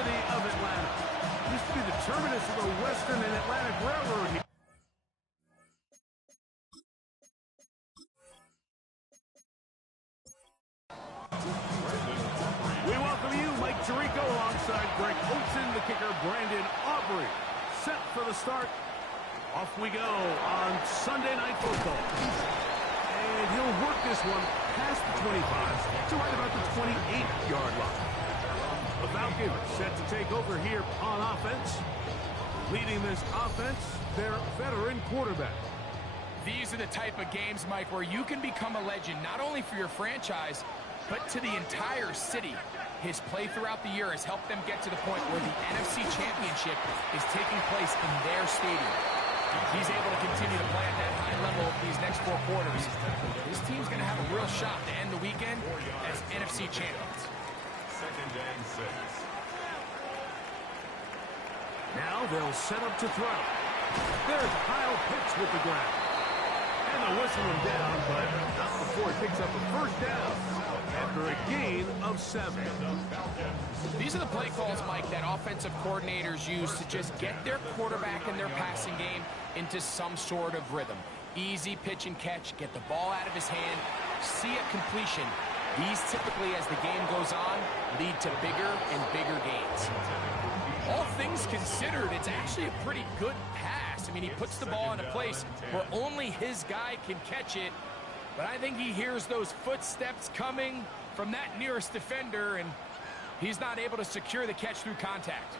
city of Atlanta. Used to be the terminus of the Western and Atlantic Railroad here. We welcome you, Mike Tirico, alongside Greg Olson, the kicker, Brandon Aubrey. Set for the start. Off we go on Sunday Night Football. And he'll work this one past the 25 to right about the 28-yard line. The Falcons set to take over here on offense. Leading this offense, their veteran quarterback. These are the type of games, Mike, where you can become a legend, not only for your franchise, but to the entire city. His play throughout the year has helped them get to the point where the NFC Championship is taking place in their stadium. He's able to continue to play at that high level these next 4 quarters. This team's going to have a real shot to end the weekend as NFC champions. 2nd and 6. Now they'll set up to throw. There's Kyle Pitts with the ground. And they'll whistle him down, but not before he picks up a first down after a gain of 7. These are the play calls, Mike, that offensive coordinators use to just get their quarterback and their passing game into some sort of rhythm. Easy pitch and catch, get the ball out of his hand, see a completion. These typically, as the game goes on, lead to bigger and bigger gains. All things considered, it's actually a pretty good pass. I mean, he puts the ball in a place where only his guy can catch it. But I think he hears those footsteps coming from that nearest defender, and he's not able to secure the catch through contact.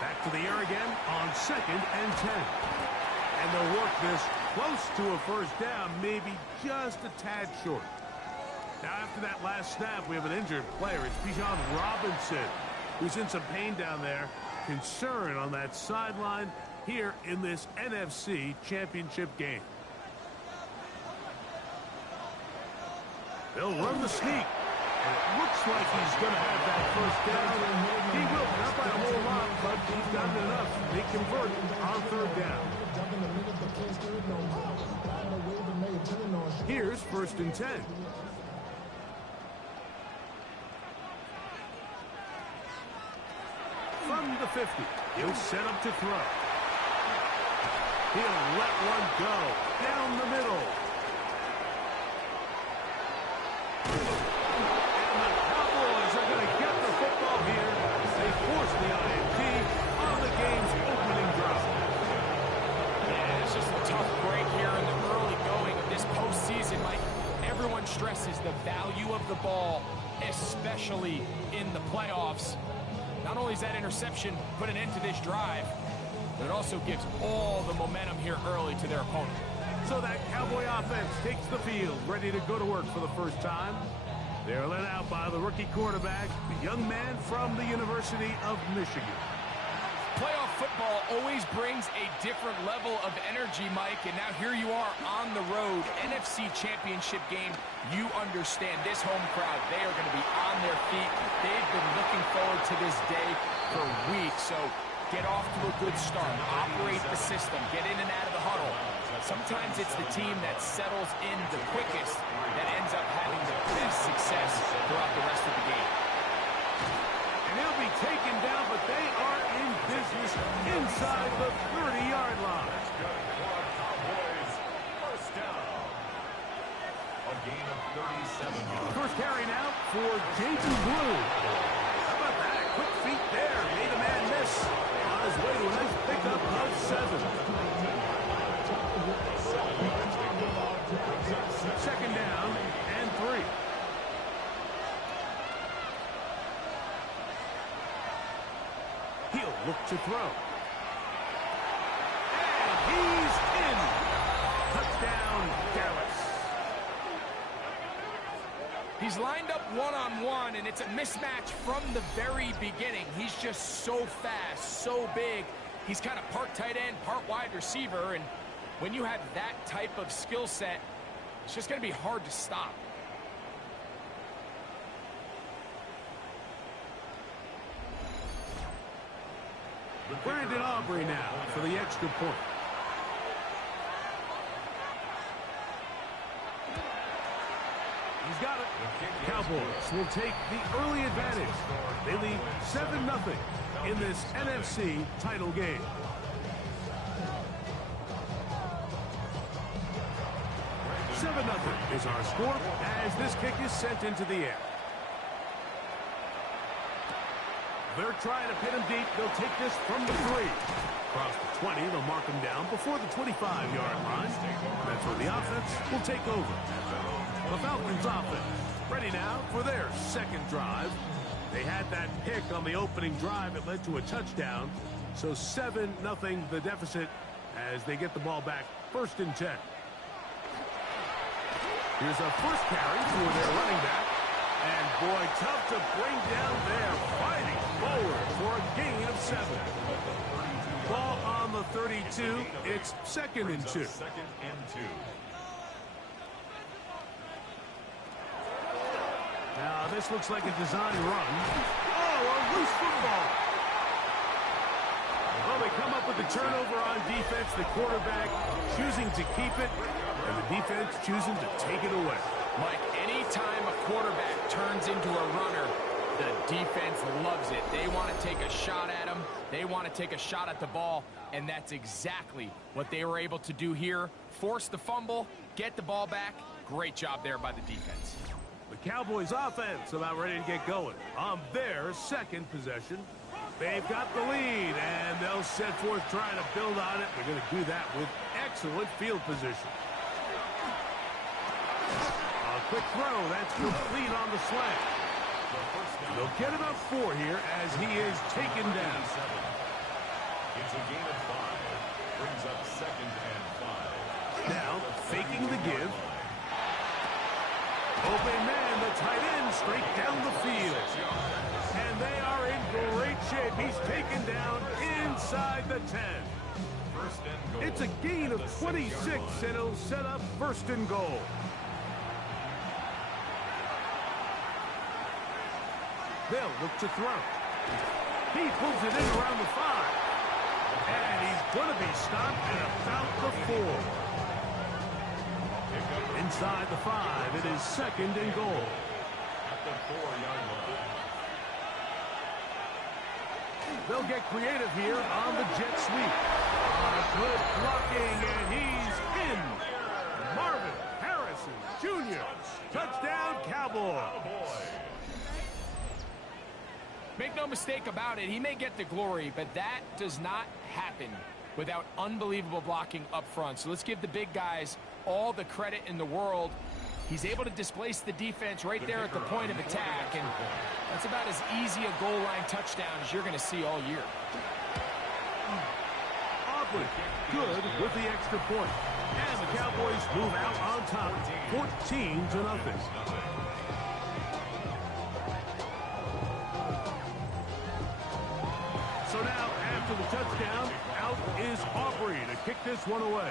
Back to the air again on 2nd and 10. And they'll work this close to a first down, maybe just a tad short. Now, after that last snap, we have an injured player. It's Bijan Robinson, who's in some pain down there. Concern on that sideline here in this NFC Championship game. They'll run the sneak. And it looks like he's going to have that first down. He will, not by a whole lot, but he's done enough. They convert on 3rd down. Here's 1st and 10. From the 50, he'll set up to throw. He'll let one go down the middle. And the Cowboys are going to get the football here. They force the INT on the game's opening drive. Yeah, it's just a tough break here in the early going of this postseason, Mike. Everyone stresses the value of the ball, especially in the playoffs. Not only does that interception put an end to this drive, but it also gives all the momentum here early to their opponent. So that Cowboy offense takes the field, ready to go to work for the first time. They're led out by the rookie quarterback, the young man from the University of Michigan. Playoff football always brings a different level of energy, Mike, and now here you are on the road, NFC Championship game. You understand this home crowd, they are going to be on their feet. They've been looking forward to this day for weeks, so get off to a good start, operate the system, get in and out of the huddle. Sometimes it's the team that settles in the quickest that ends up having the best success throughout the rest of the game. And he'll be taken down, but they are in business inside the 30-yard line. First down. A gain of 37 yards. First carry now for Jason Blue. How about that? Quick feet there. Made a man miss. On his way to a nice pickup of 7. 2nd down and 3. He'll look to throw. And he's in. Touchdown, Dallas. He's lined up one-on-one, and it's a mismatch from the very beginning. He's just so fast, so big. He's kind of part tight end, part wide receiver, and when you have that type of skill set, it's just going to be hard to stop. Brandon Aubrey now for the extra point. He's got it. Cowboys will take the early advantage. They lead 7-0 in this NFC title game. $7-0 is our score as this kick is sent into the air. They're trying to pin him deep. They'll take this from the 3. Across the 20, they'll mark him down before the 25-yard line. That's where the offense will take over. The Falcons offense ready now for their second drive. They had that pick on the opening drive. It led to a touchdown. So 7-0 the deficit as they get the ball back. 1st and 10. Here's a first carry for their running back. And boy, tough to bring down there. Fighting forward for a gain of 7. Ball on the 32. It's 2nd and 2. Now this looks like a design run. Oh, a loose football. Well, they come up with the turnover on defense. The quarterback choosing to keep it, and the defense choosing to take it away. Mike, anytime a quarterback turns into a runner, the defense loves it. They want to take a shot at him. They want to take a shot at the ball, and that's exactly what they were able to do here. Force the fumble, get the ball back. Great job there by the defense. The Cowboys offense about ready to get going on their second possession. They've got the lead, and they'll set forth trying to build on it. They're going to do that with excellent field position. A quick throw. That's complete on the slant. They'll get about 4 here as he is taken down. It's a gain of 5. Brings up 2nd and 5. Now, faking the give. Open man, the tight end, straight down the field. And they are in great shape. He's taken down inside the 10. It's a gain of 26, and it'll set up 1st and goal. They'll look to throw. He pulls it in around the 5. And he's going to be stopped at about the 4. Inside the 5, it is 2nd and goal. At the 4-yard line. They'll get creative here on the jet sweep. Good blocking, and he's in. Marvin Harrison Jr. Touchdown, Cowboys. Make no mistake about it, he may get the glory, but that does not happen without unbelievable blocking up front. So let's give the big guys all the credit in the world. He's able to displace the defense right there at the point of attack, and that's about as easy a goal line touchdown as you're going to see all year. Aubrey, good with the extra point. And the Cowboys move out on top, 14-0. So now, after the touchdown, out is Aubrey to kick this one away.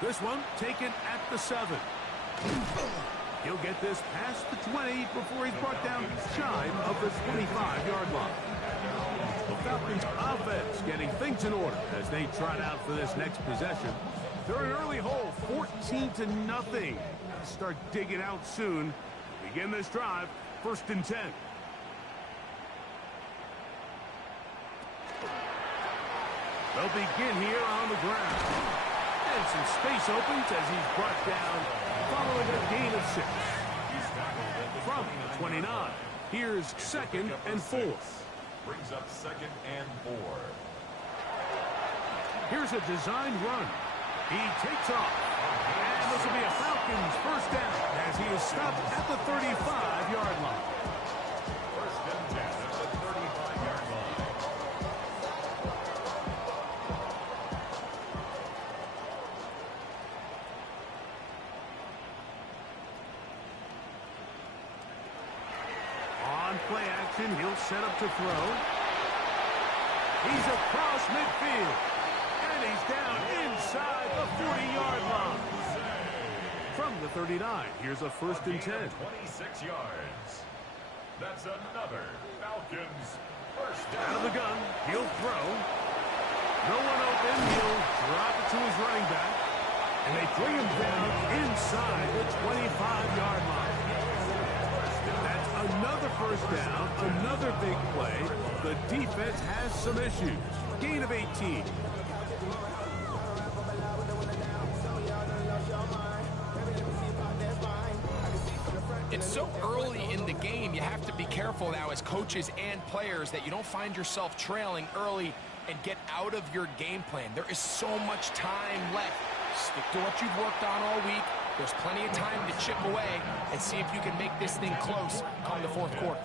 This one taken at the 7. He'll get this past the 20 before he's brought down shy of the 25-yard line. The Falcons offense getting things in order as they trot out for this next possession. They're an early hole, 14-0. Start digging out soon. Begin this drive, 1st and 10. They'll begin here on the ground. And some space opens as he's brought down following a gain of 6. From the 29, here's 2nd and 4. Brings up 2nd and 4. Here's a design run. He takes off. And this will be a Falcons 1st down as he is stopped at the 35-yard line. 1st and 10 at the 35-yard line. On play action, he'll set up to throw. He's across midfield. And he's down inside the 40-yard line. From the 39, here's a 1st and 10. 26 yards. That's another Falcons 1st down. Out of the gun, he'll throw. No one open, he'll drop it to his running back. And they bring him down inside the 25-yard line. That's another first down, another big play. The defense has some issues. Gain of 18. It's so early in the game, you have to be careful now as coaches and players that you don't find yourself trailing early and get out of your game plan. There is so much time left. Stick to what you've worked on all week. There's plenty of time to chip away and see if you can make this thing close come the fourth quarter.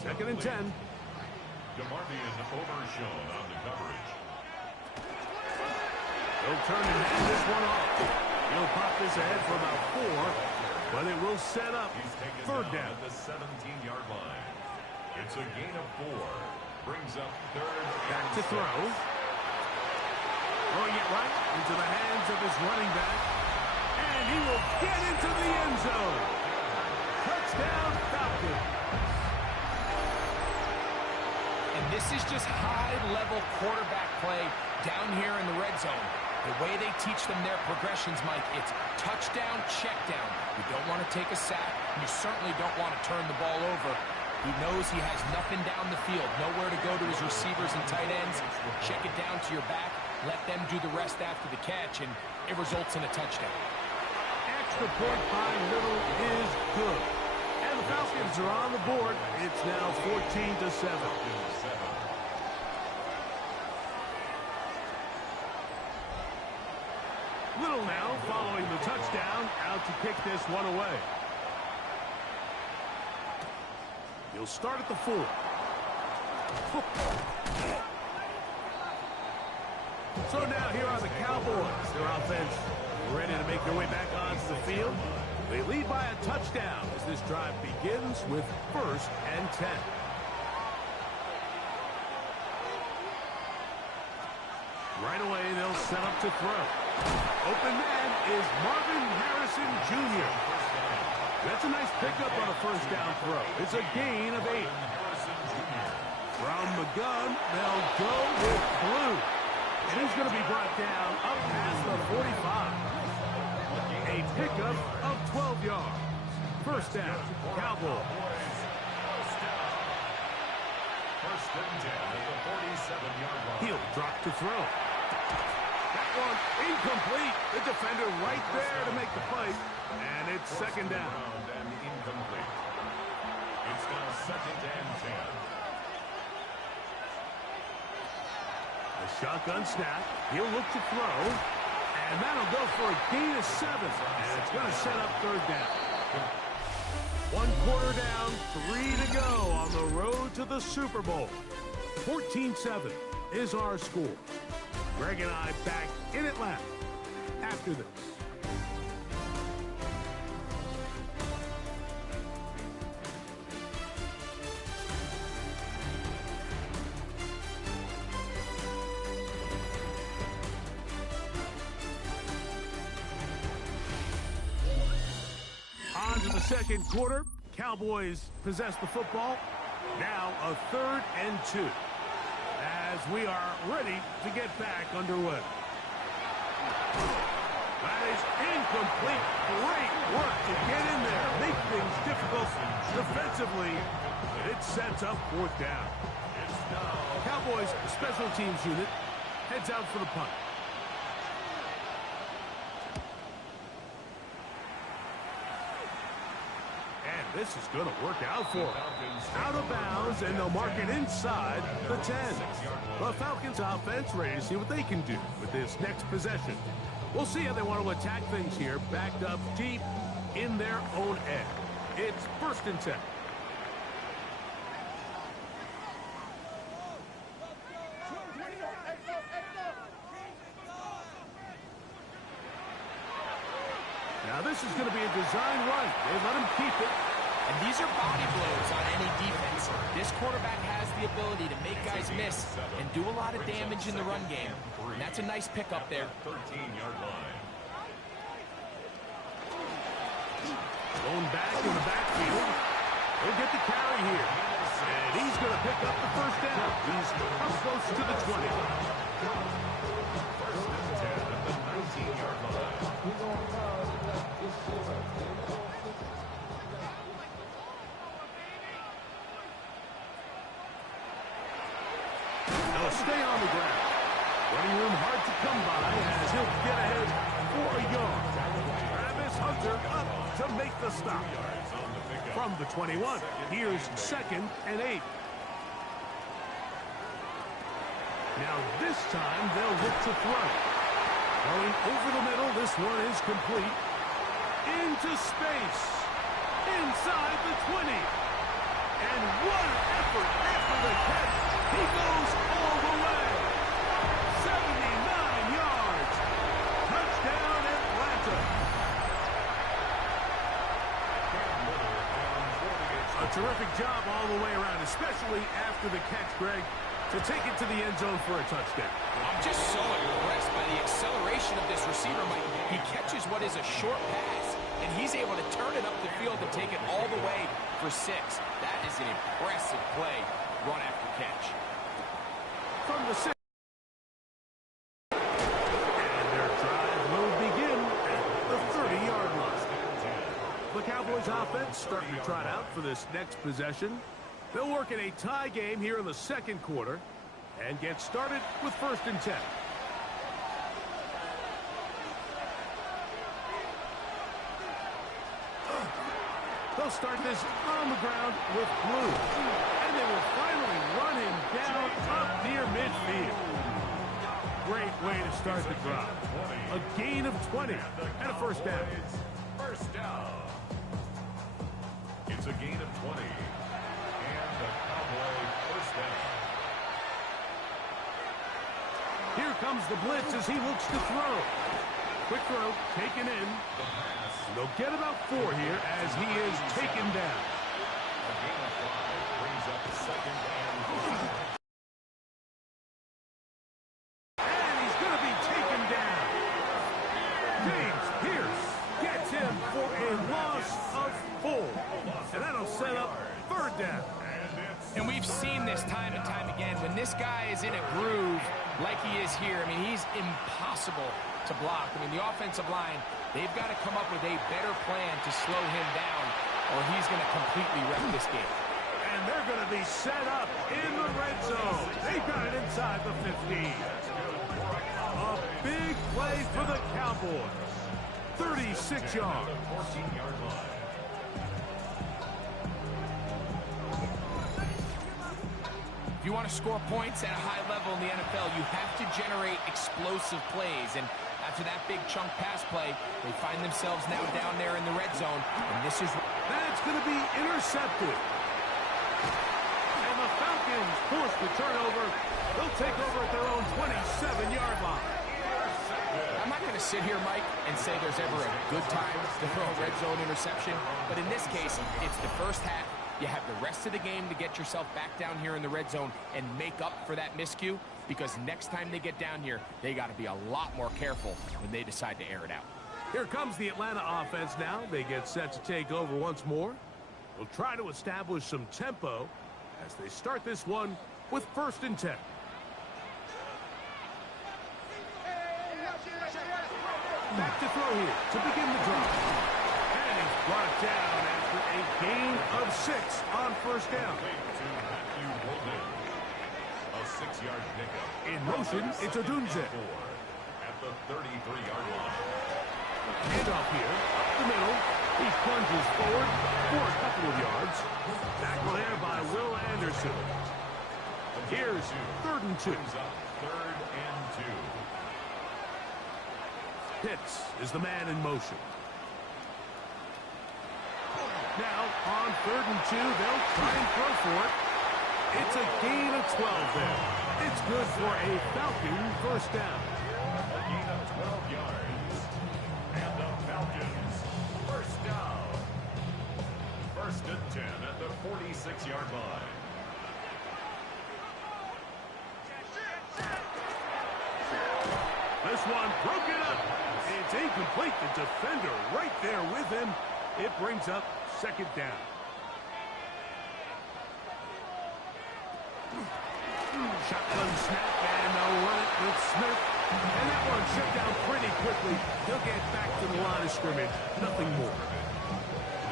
2nd and 10. DeMarvion overshown on the coverage. He'll turn and hand this one off. He'll pop this ahead for about 4, but it will set up third down at the 17-yard line. It's a gain of 4. Brings up third. Back to throw. Throwing it right into the hands of his running back. And he will get into the end zone. Touchdown, Falcons. And this is just high-level quarterback play down here in the red zone. The way they teach them their progressions, Mike, it's touchdown, check down. You don't want to take a sack, and you certainly don't want to turn the ball over. He knows he has nothing down the field, nowhere to go to his receivers and tight ends. Check it down to your back, let them do the rest after the catch, and it results in a touchdown. Extra point by Little is good. And the Falcons are on the board. It's now 14-7. Little now following the touchdown, out to kick this one away. He'll start at the 4. So now here are the Cowboys. Their offense ready to make their way back onto the field. They lead by a touchdown as this drive begins with 1st and 10. Right away, they'll set up to throw. Open man is Marvin Harrison Jr. That's a nice pickup on a first down throw. It's a gain of 8. From the gun, they'll go with Blue. And he's going to be brought down up past the 45. A pickup of 12 yards. First down, Cowboys. First and 10 at the 47-yard line. He'll drop to throw. That one incomplete. The defender right there to make the play. And it's second down. And incomplete. It's now 2nd and 10. A shotgun snap. He'll look to throw. And that'll go for a gain of 7. And it's going to set up third down. 1 quarter down, 3 to go on the road to the Super Bowl. 14-7 is our score. Greg and I back in Atlanta after this. On to the second quarter. Cowboys possess the football. Now a 3rd and 2. As we are ready to get back underway. That is incomplete. Great work to get in there. Make things difficult defensively. It sets up 4th down. Cowboys special teams unit heads out for the punt. This is going to work out for them. Out of bounds, and they'll mark it inside the 10. The Falcons offense ready to see what they can do with this next possession. We'll see how they want to attack things here, backed up deep in their own end. It's 1st and 10. Now this is going to be a design run. They let him keep it. And these are body blows on any defense. This quarterback has the ability to make guys miss and do a lot of damage in the run game. And that's a nice pickup there. 13-yard line. Going back in the backfield. He'll get the carry here. And he's going to pick up the first down. He's up close to the 20. First and 10 at the 19-yard line. They'll stay on the ground. Running room hard to come by as he'll get ahead for a yard. Travis Hunter up to make the stop. From the 21, here's 2nd and 8. Now this time they'll look to throw. Going over the middle, this one is complete. Into space. Inside the 20. And what an effort after the catch. He goes all the way. 79 yards. Touchdown Atlanta. A terrific job all the way around, especially after the catch, Greg, to take it to the end zone for a touchdown. I'm just so impressed by the acceleration of this receiver, Mike. He catches what is a short pass, and he's able to turn it up the field and take it all the way for 6. That is an impressive play, run after catch. From the 6. And their drive will begin at the 30-yard line. The Cowboys offense starting to trot out for this next possession. They'll work in a tie game here in the 2nd quarter and get started with 1st and 10. They'll start this on the ground with Blue. And they will finally run him down up near midfield. Great way to start the drive. A gain of 20 and a 1st down. First down. It's a gain of 20. And the Cowboy 1st down. Here comes the blitz as he looks to throw. Quick throw, taken in. They'll get about 4 here as he is taken down. A gain of 5 brings up 2nd and 4. And he's going to be taken down. James Pierce gets him for a loss of 4. And that'll set up 3rd down. And we've seen this time and time again. When this guy is in a groove like he is here, I mean, he's impossible to block. I mean, the offensive line, they've got to come up with a better plan to slow him down, or he's going to completely wreck this game. And they're going to be set up in the red zone. They've got it inside the 15. A big play for the Cowboys. 36 yards. 14-yard line. If you want to score points at a high level in the NFL, you have to generate explosive plays. And after that big chunk pass play, they find themselves now down there in the red zone. And this is... That's going to be intercepted. And the Falcons force the turnover. They'll take over at their own 27-yard line. I'm not going to sit here, Mike, and say there's ever a good time to throw a red zone interception. But in this case, it's the first half. You have the rest of the game to get yourself back down here in the red zone and make up for that miscue, because next time they get down here, they got to be a lot more careful when they decide to air it out. Here comes the Atlanta offense now. They get set to take over once more. They'll try to establish some tempo as they start this one with 1st and 10. Back to throw here to begin the drive. And he's brought down after a gain of 6 on 1st down. A 6-yard pickup. In motion, it's Odunze. At the 33-yard line. Handoff here, up the middle. He plunges forward for a couple of yards. Tackle there by Will Anderson. Here's 3rd and 2. 3rd and 2. Pitts is the man in motion. Now, on 3rd and 2, they'll try and throw for it. It's a gain of 12 there. It's good for a Falcon 1st down. A gain of 12 yards. And the Falcons 1st down. 1st and 10 at the 46-yard line. This one broken up. It's incomplete. The defender right there with him. It brings up 2nd down. Shotgun snap, and they'll run it with Smith And that one shut down pretty quickly. He'll get back to the line of scrimmage. Nothing more.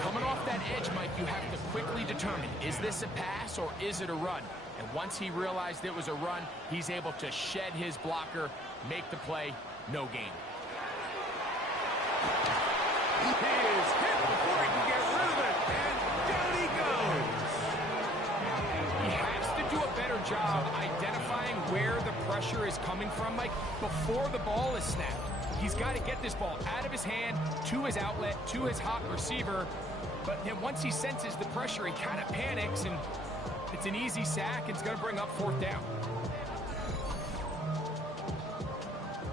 Coming off that edge, Mike, you have to quickly determine, is this a pass or is it a run? And once he realized it was a run, he's able to shed his blocker, make the play, no gain. He is hit before he can get rid of it, and down he goes. He has to do a better job identifying where the pressure is coming from, Mike, before the ball is snapped. He's got to get this ball out of his hand, to his outlet, to his hot receiver. But then once he senses the pressure, he kind of panics, and it's an easy sack. It's going to bring up 4th down.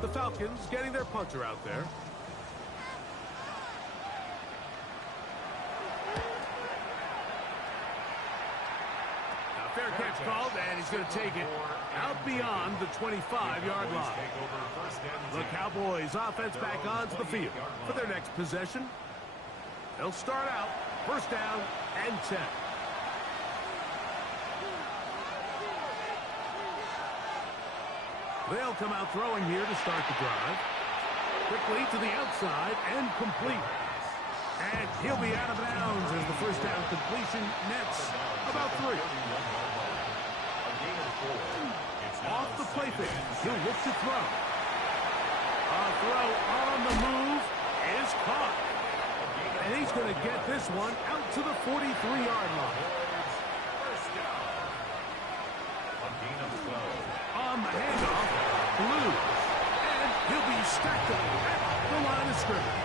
The Falcons getting their punter out there. Fair catch called, and he's going to take it out beyond the 25-yard line. The Cowboys offense back onto the field for their next possession. They'll start out 1st down and 10. They'll come out throwing here to start the drive. Quickly to the outside and complete. And he'll be out of bounds as the 1st down completion nets about 3. Off the play fake. He'll look to throw. A throw on the move is caught. And he's going to get this one out to the 43-yard line. On the handoff, Blue. And he'll be stacked up at the line of scrimmage.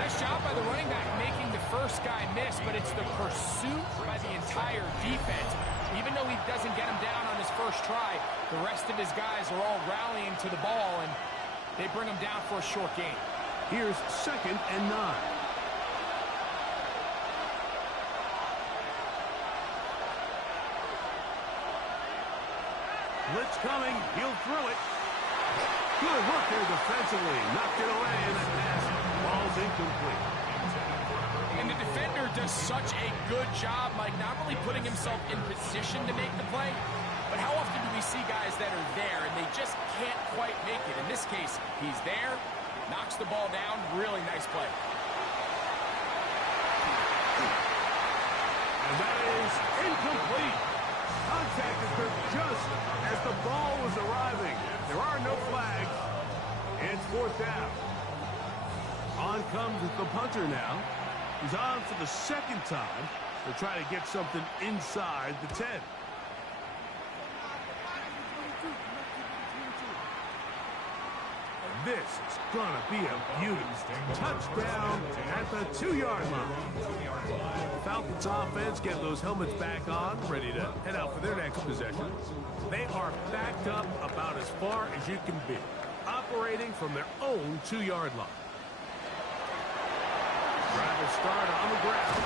Nice job by the running back making the first guy miss, but it's the pursuit by the entire defense. Even though he doesn't get him down on his first try, the rest of his guys are all rallying to the ball, and they bring him down for a short gain. Here's 2nd and 9. Blitz coming. He'll throw it. Good work there defensively. Knocked it away, and that pass ball's incomplete. And the defender does such a good job, Mike, not only putting himself in position to make the play, but how often do we see guys that are there and they just can't quite make it? In this case, he's there, knocks the ball down, really nice play. And that is incomplete. Contact occurred just as the ball was arriving. There are no flags. It's 4th down. On comes the punter now. He's on for the 2nd time to try to get something inside the 10. This is going to be a beauty. Touchdown at the 2-yard line. Falcons offense getting those helmets back on, ready to head out for their next possession. They are backed up about as far as you can be, operating from their own 2-yard line. Trying to start on the ground.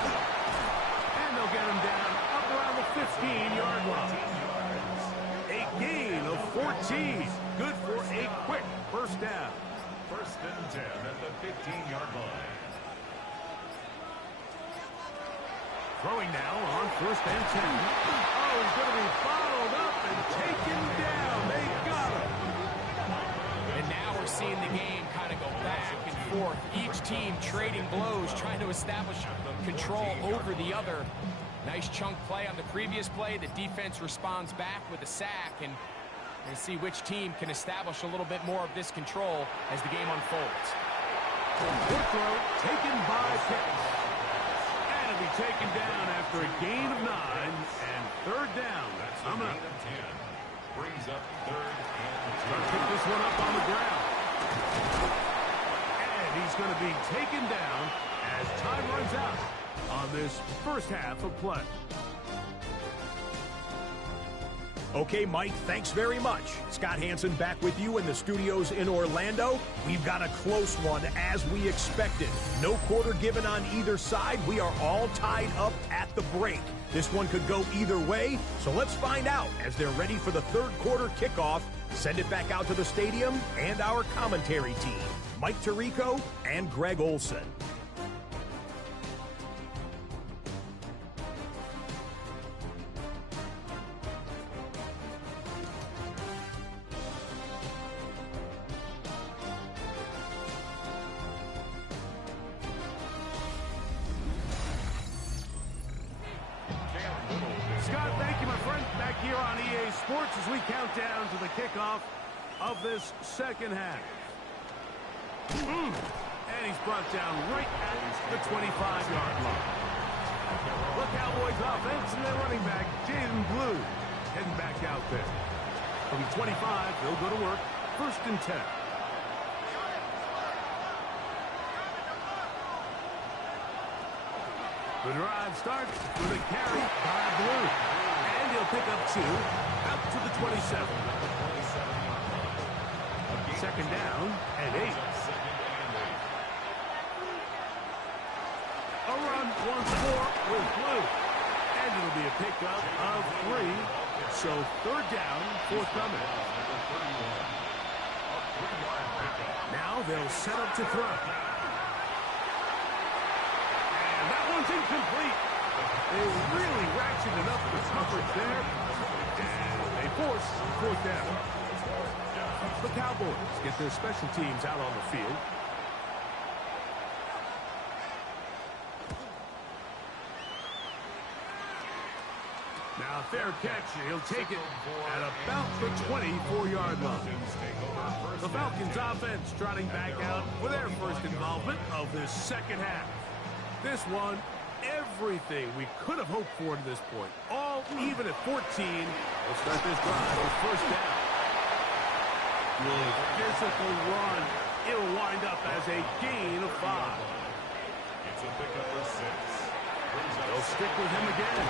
And they'll get him down up around the 15-yard line. A gain of 14. Good for a quick 1st down. 1st and 10 at the 15-yard line. Throwing now on 1st and 10. Oh, he's going to be followed up and taken down. They got him. And now we're seeing the game kind of go back and forth. Each team trading blows, trying to establish control over the other. Nice chunk play on the previous play. The defense responds back with a sack, and we'll see which team can establish a little bit more of this control as the game unfolds. Good throw taken by Pitts. And it'll be taken down after a gain of 9 and 3rd down. That's a gain of 10. Brings up 3rd and 2. Trying to pick this one up on the ground. And he's going to be taken down as time runs out on this 1st half of play. Okay, Mike, thanks very much. Scott Hansen back with you in the studios in Orlando. We've got a close one as we expected. No quarter given on either side. We are all tied up at the break. This one could go either way, so let's find out as they're ready for the 3rd quarter kickoff. Send it back out to the stadium and our commentary team, Mike Tirico and Greg Olson. sports as we count down to the kickoff of this second half. And he's brought down right at the 25-yard line. The Cowboys offense and their running back, Jaden Blue, heading back out there. From 25, they'll go to work. 1st and 10. The drive starts with a carry by Blue. And he'll pick up 2 out to the 27. 2nd down and 8. A run once more with Blue. And it'll be a pickup of 3. So 3rd down, forthcoming. Now they'll set up to throw. And that one's incomplete. They really ratcheted up the coverage there. And they force 4th down. The Cowboys get their special teams out on the field. Now, fair catch. He'll take it at about the 24-yard line. The Falcons offense trotting back out for their first involvement of this second half. This one, everything we could have hoped for to this point. All even at 14. We'll start this drive with 1st down. With physical run, it'll wind up as a gain of 5. It's a pickup for 6. They'll stick with him again.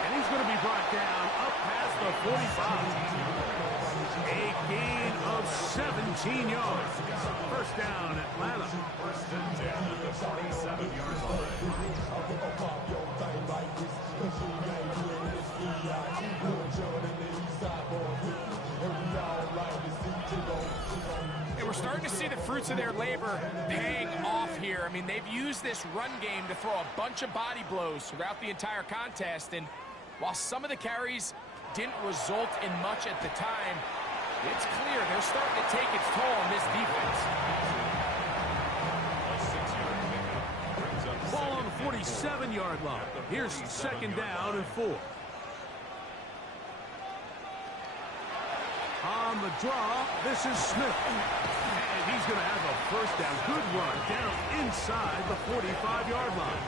And he's going to be brought down up past the 45. A gain of 17 yards. 1st down, Atlanta. 1st and 10 at the 47-yard line. And we're starting to see the fruits of their labor paying off here. I mean, they've used this run game to throw a bunch of body blows throughout the entire contest. And while some of the carries didn't result in much at the time, it's clear they're starting to take its toll on this defense. Ball on the 47-yard line. Here's 2nd down and 4. On the draw, this is Smith. And he's going to have a 1st down. Good run down inside the 45-yard line.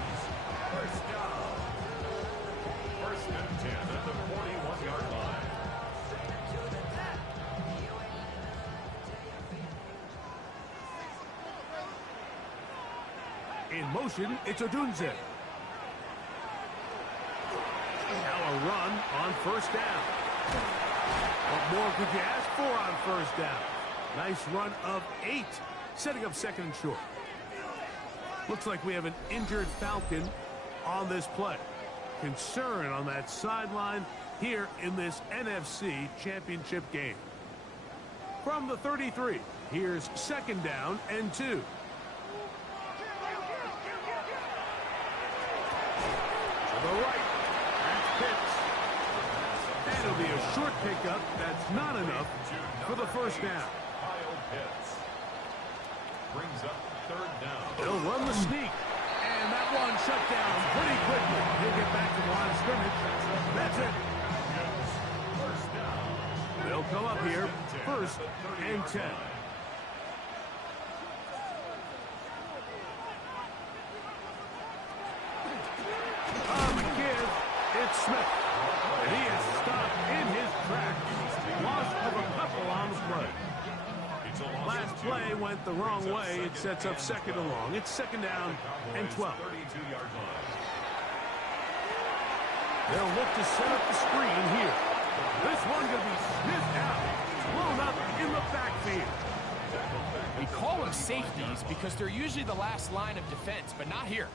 1st down. 1st and 10 at the 41-yard line. In motion, it's Odunze. Now a run on 1st down. What more could you ask for on 1st down? Nice run of 8, setting up 2nd and short. Looks like we have an injured Falcon on this play. Concern on that sideline here in this NFC Championship game. From the 33, here's 2nd down and 2. To the right, that's Pitts. And it'll be a short pickup. That's not enough for the 1st down. Pitts brings up 3rd down. They'll run the sneak. And that one shut down pretty quickly. He'll get back to the line of scrimmage. That's it. 1st down. They'll come up here 1st and 10. On the give, it's Smith. And he is stopped in his tracks. Loss of a couple on the play. Last play went the wrong way. It sets up 2nd and long. It's 2nd down and 12. 32-yard line. They'll look to set up the screen here. This one going to be sniffed out. Blown up in the backfield. We call them safeties because they're usually the last line of defense, but not here.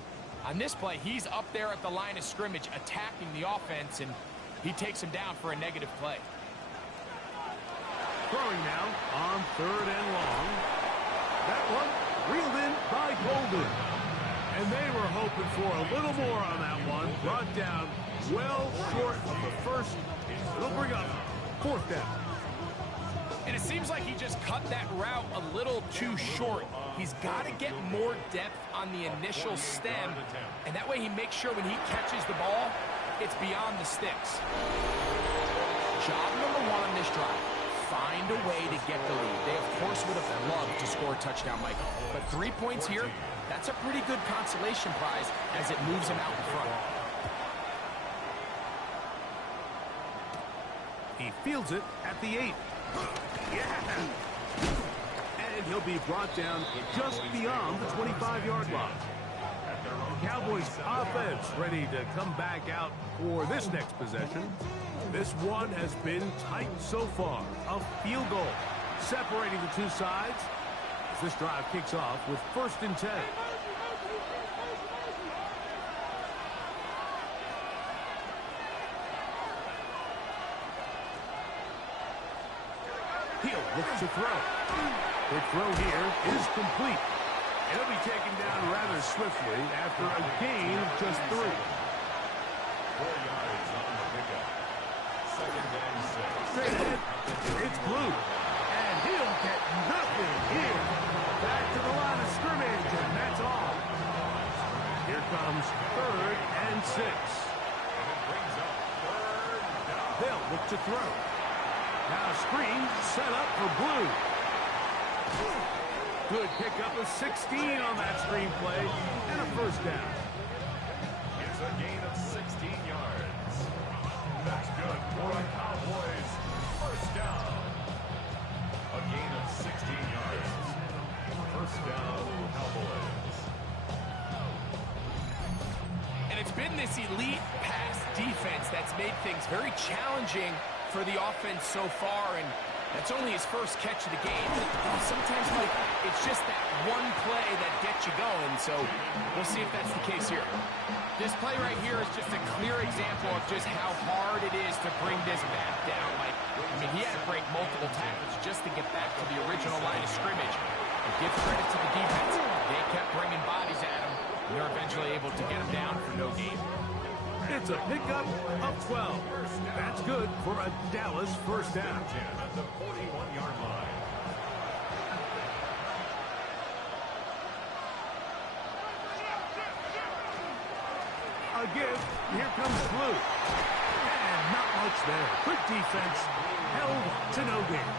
On this play, he's up there at the line of scrimmage attacking the offense, and he takes him down for a negative play. Throwing now on 3rd and long. That one reeled in by Golden. And they were hoping for a little more on that one. Brought down well short of the 1st. It'll bring up 4th down. And it seems like he just cut that route a little too short. He's got to get more depth on the initial stem, and that way he makes sure when he catches the ball, it's beyond the sticks. Job number one on this drive, find a way to get the lead. They, of course, would have loved to score a touchdown, Mike. But 3 points here, that's a pretty good consolation prize as it moves them out in front. He fields it at the 8. Yeah! And he'll be brought down just beyond the 25-yard line. Cowboys offense ready to come back out for this next possession. This one has been tight so far. A field goal separating the two sides as this drive kicks off with 1st and 10. He'll look to throw. The throw here is complete. He'll be taken down rather swiftly after a gain of just 3. 4 yards on the pickup. 2nd and 6. Straight ahead. It's Blue. And he'll get nothing here. Back to the line of scrimmage, and that's all. Here comes 3rd and 6. And it brings up 3rd down. They'll look to throw. Now screen set up for Blue. Good pickup of 16 on that screen play and a 1st down. It's a gain of 16 yards. That's good for the Cowboys. 1st down. A gain of 16 yards. 1st down, Cowboys. And it's been this elite pass defense that's made things very challenging for the offense so far, and that's only his 1st catch of the game. Sometimes, Mike, it's just that one play that gets you going, so we'll see if that's the case here. This play right here is just a clear example of just how hard it is to bring this back down. Like, I mean, he had to break multiple tackles just to get back to the original line of scrimmage. And give credit to the defense. They kept bringing bodies at him, and they're eventually able to get him down for no gain. It's a pickup of 12. That's good for a Dallas 1st down. 10 at the 41-yard line. A give. Here comes Blue. And not much there. Good defense. Held to no gain.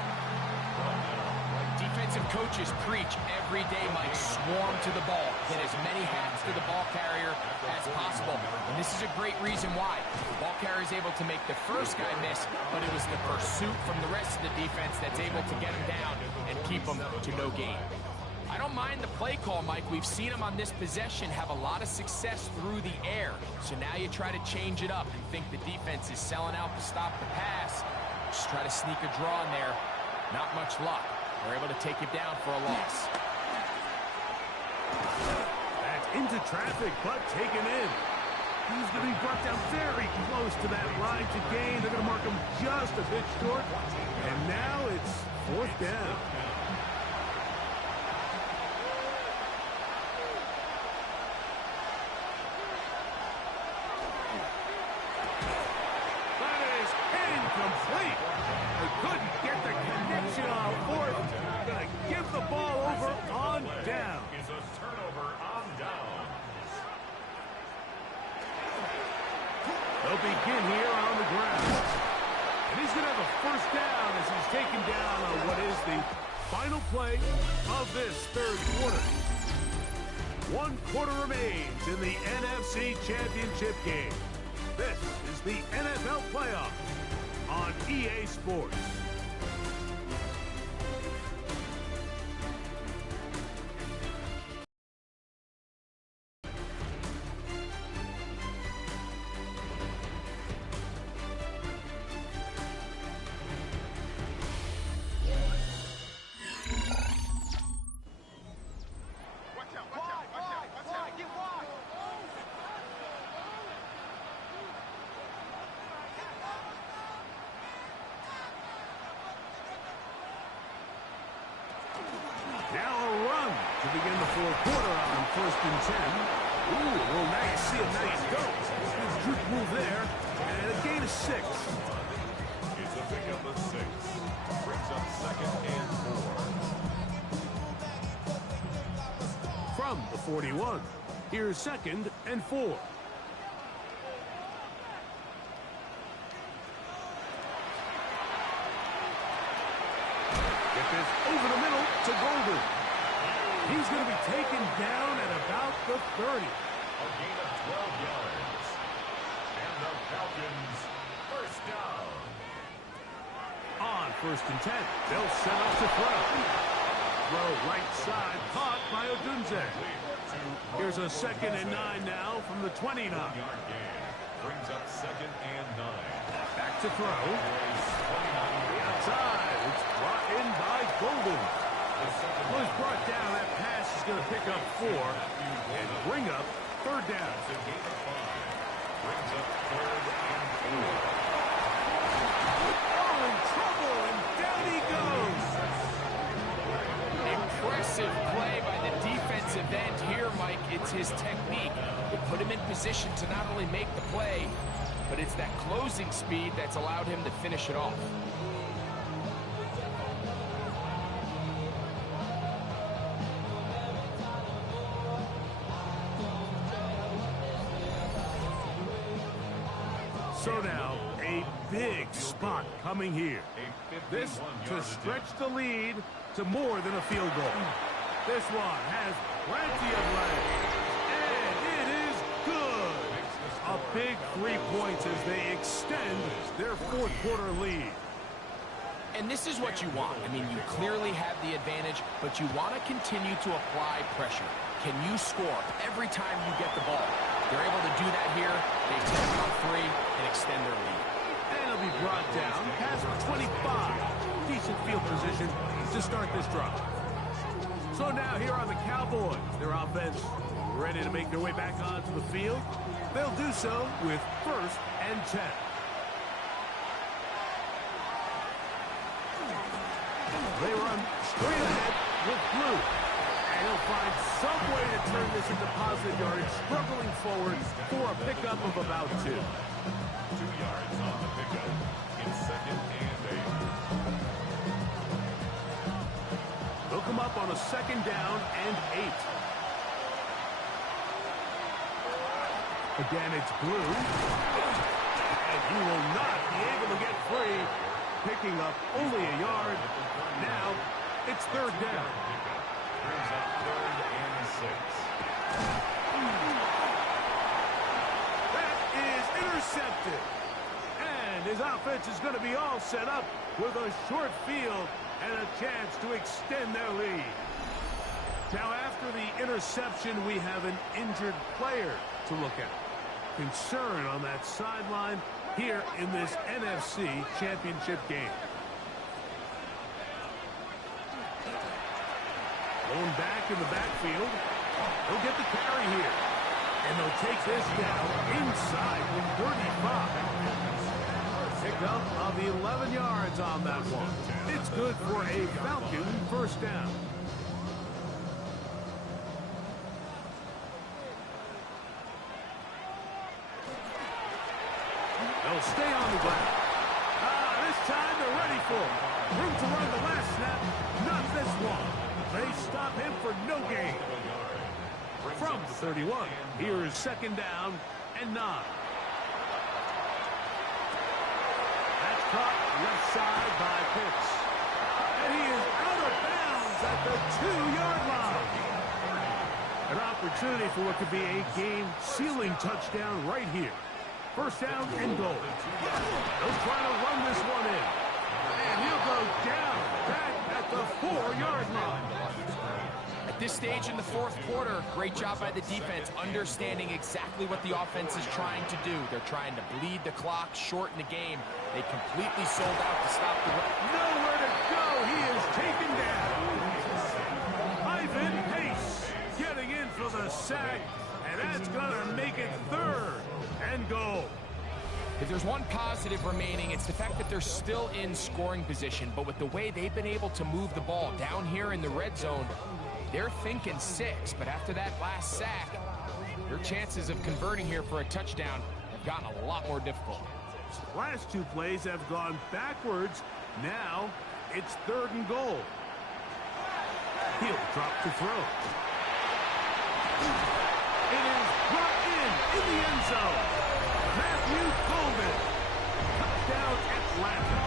Defensive coaches preach every day, Mike, swarm to the ball. Get as many hats to the ball carrier as possible. And this is a great reason why. The ball carrier is able to make the 1st guy miss, but it was the pursuit from the rest of the defense that's able to get him down and keep him to no gain. I don't mind the play call, Mike. We've seen him on this possession have a lot of success through the air. So now you try to change it up and think the defense is selling out to stop the pass. Just try to sneak a draw in there. Not much luck. They're able to take it down for a loss. That's into traffic, but taken in. He's going to be brought down very close to that line to gain. They're going to mark him just a bit short. And now it's 4th down. That is incomplete. They couldn't get the connection on 4th. Going to give the ball over on down. Is a turnover on downs. They'll begin here on the ground. And he's going to have a 1st down as he's taken down on what is the final play of this 3rd quarter. 1 quarter remains in the NFC Championship game. This is the NFL Playoffs on EA Sports. Now a run to begin the 4th quarter on 1st and 10. Ooh, well, now you see a nice go. Good juke move there, and a gain of 6. It's a pickup of 6. Brings up 2nd and 4. From the 41, here's 2nd and 4. this over the middle to Golden. He's going to be taken down at about the 30. A gain of 12 yards. And the Falcons first down. On 1st and 10, they'll set up to throw. Throw right side, caught by Odunze. Here's a 2nd and 9 now from the 29. Yard gain. Brings up 2nd and 9. Back to throw. The outside. It's brought in by Golden. Well, he's brought down. That pass is going to pick up 4 and bring up 3rd down. It's a gain of 5. Brings up 3rd and 4. Oh, in trouble, and down he goes. Impressive play by the defensive end here, Mike. It's his technique. It put him in position to not only make the play, but it's that closing speed that's allowed him to finish it off. So now, a big spot coming here. This to stretch the lead to more than a field goal. This one has plenty of legs, and it is good. A big 3 points as they extend their 4th quarter lead. And this is what you want. I mean, you clearly have the advantage, but you want to continue to apply pressure. Can you score every time you get the ball? They're able to do that here. They take it on 3 and extend their lead. And it'll be brought down past the 25. Decent field position to start this drive. So now here are the Cowboys. Their offense ready to make their way back onto the field. They'll do so with 1st and 10. They run straight ahead with Blue. And he'll find some way to turn this into positive yardage, struggling forward for a pickup of about 2. 2 yards on the pickup in 2nd and 8. They'll come up on a 2nd down and 8. Again, it's Blue. And he will not be able to get free, picking up only a yard. Now, it's 3rd down. Brings up 3rd and 6. That is intercepted. And his offense is going to be all set up with a short field and a chance to extend their lead. Now, after the interception, we have an injured player to look at. Concern on that sideline here in this NFC Championship game. Going back in the backfield. He'll get the carry here. And they'll take this down inside the 35. Pick up of the 11 yards on that one. It's good for a Falcon 1st down. They'll stay on the ground. This time they're ready for it. Room to run the last snap. Not this one. They stop him for no gain. From the 31, here is 2nd down and 9. That's caught left side by Pitts. And he is out of bounds at the 2-yard line. An opportunity for what could be a game-sealing touchdown right here. 1st down and goal. They'll try to run this one in. And he'll go down back at the 4-yard line. At this stage in the 4th quarter, great job by the defense, understanding exactly what the offense is trying to do. They're trying to bleed the clock, shorten the game. They completely sold out to stop the run. Nowhere to go. He is taken down. Ivan Pace getting in for the sack, and that's going to make it 3rd and goal. If there's one positive remaining, it's the fact that they're still in scoring position. But with the way they've been able to move the ball down here in the red zone, they're thinking 6. But after that last sack, their chances of converting here for a touchdown have gotten a lot more difficult. Last 2 plays have gone backwards. Now it's 3rd and goal. He'll drop to throw. It is brought in the end zone. Matthew Golden. Touchdown Atlanta.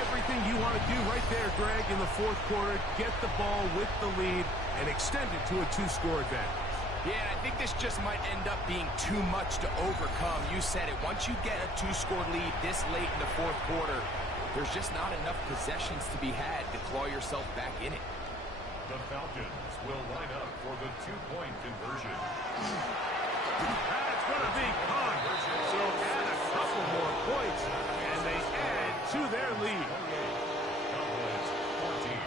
Everything want to do right there, Greg, in the fourth quarter, get the ball with the lead and extend it to a two-score advantage. Yeah, and I think this just might end up being too much to overcome. You said it. Once you get a two-score lead this late in the fourth quarter, there's just not enough possessions to be had to claw yourself back in it. The Falcons will line up for the two-point conversion. That's going to be caught. So add a couple more points, and they add to their lead. Cowboys 14.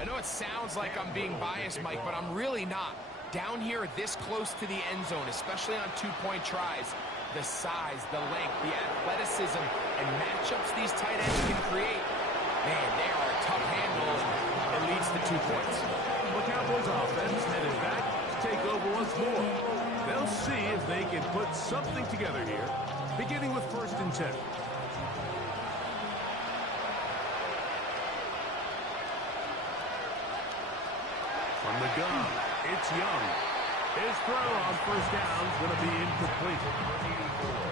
I know it sounds like I'm being biased, Mike, but I'm really not. Down here this close to the end zone, especially on two-point tries, the size, the length, the athleticism, and matchups these tight ends can create, man, they are a tough handle, and it leads to 2 points. The Cowboys offense headed back to take over once more. They'll see if they can put something together here, beginning with 1st and 10. From the gun, it's Young. His throw on 1st down is going to be incomplete.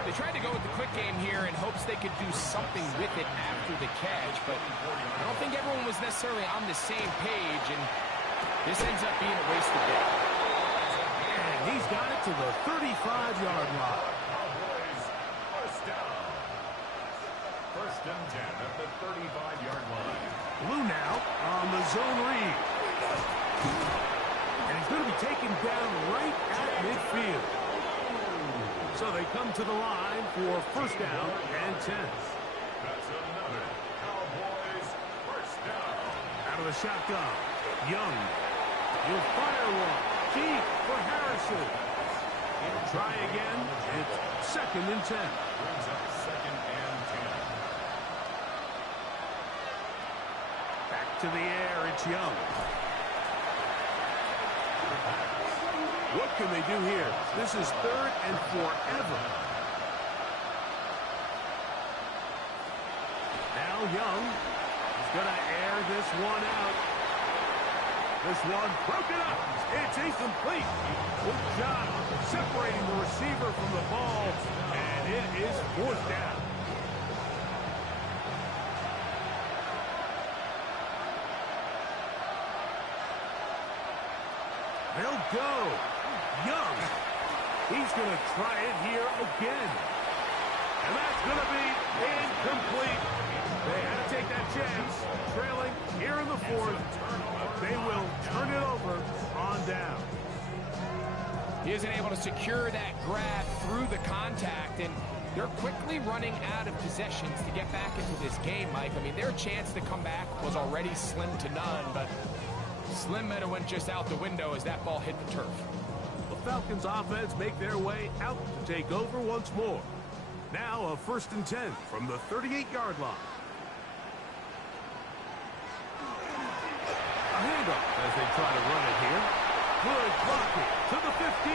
They tried to go with the quick game here in hopes they could do something with it after the catch, but I don't think everyone was necessarily on the same page, and this ends up being a wasted day. And he's got it to the 35-yard line. Cowboys, 1st down. 1st and 10 at the 35-yard line. Blue now on the zone read. And he's going to be taken down right at midfield. So they come to the line for 1st down and 10. That's another Cowboys 1st down. Out of the shotgun, Young. He'll fire one. Deep for Harrison. He'll try again. It's 2nd and 10. Brings up 2nd and 10. Back to the air, it's Young. What can they do here? This is 3rd and forever. Now Young is going to air this one out. This one broken up. It's incomplete. Good job separating the receiver from the ball, and it is 4th down. They'll go. Young. He's going to try it here again. And that's going to be incomplete. They had to take that chance. Trailing here in the 4th. They will turn it over on down. He isn't able to secure that grab through the contact, and they're quickly running out of possessions to get back into this game, Mike. I mean, their chance to come back was already slim to none, but slim might have went just out the window as that ball hit the turf. The Falcons offense make their way out to take over once more. Now a 1st and 10 from the 38-yard line. A handoff as they try to run it here. Good blocking to the 15.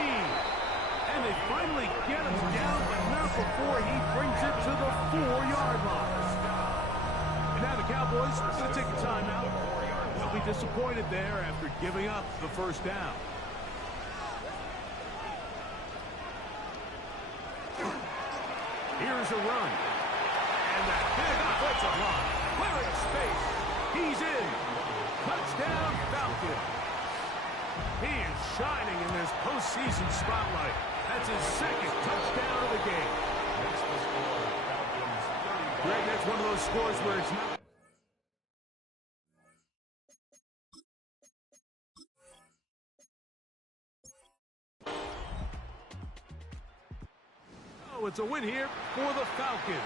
And they finally get him down, but not before he brings it to the 4-yard line. And now the Cowboys are going to take a timeout. They'll be disappointed there after giving up the 1st down. Here's a run. And that big offensive line. Clearing space. He's in. Touchdown, Falcons. He is shining in this postseason spotlight. That's his 2nd touchdown of the game. That's the score. Falcons 30. Greg, that's one of those scores where it's not. Oh, it's a win here for the Falcons.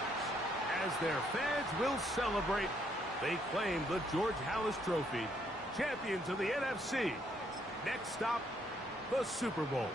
As their fans will celebrate, they claim the George Halas Trophy. Champions of the NFC. Next stop, the Super Bowl.